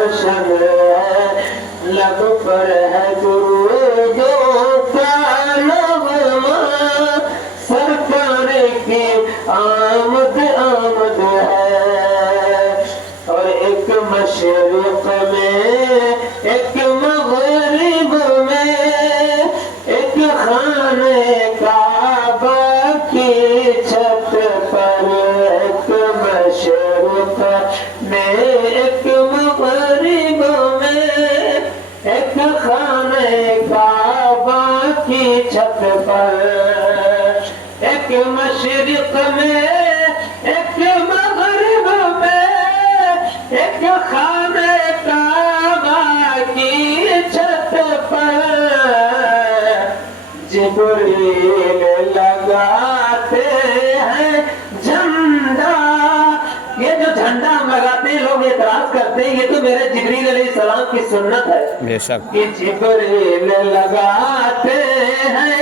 रोशन है, लब पर है दुरूदों का नग़मा, सरकार की आमद आमद है। और एक मशरिक़ में एक मग़रिब में, एक खाने काबा की छत पर, एक मशरिक़ में एक मग़रिब में, एक खाने काबा की छत पर, एक मशरिक़ में एक मग़रिब में, एक खाने काबा की छत पर जिब्रील लगाते हैं झंडा। ये जो झंडा हम लगाते हैं लोग एतराज करते हैं, ये तो मेरे जिब्रील अलैहिस्सलाम की सुन्नत है। बेशक कि जिब्रील लगाते हैं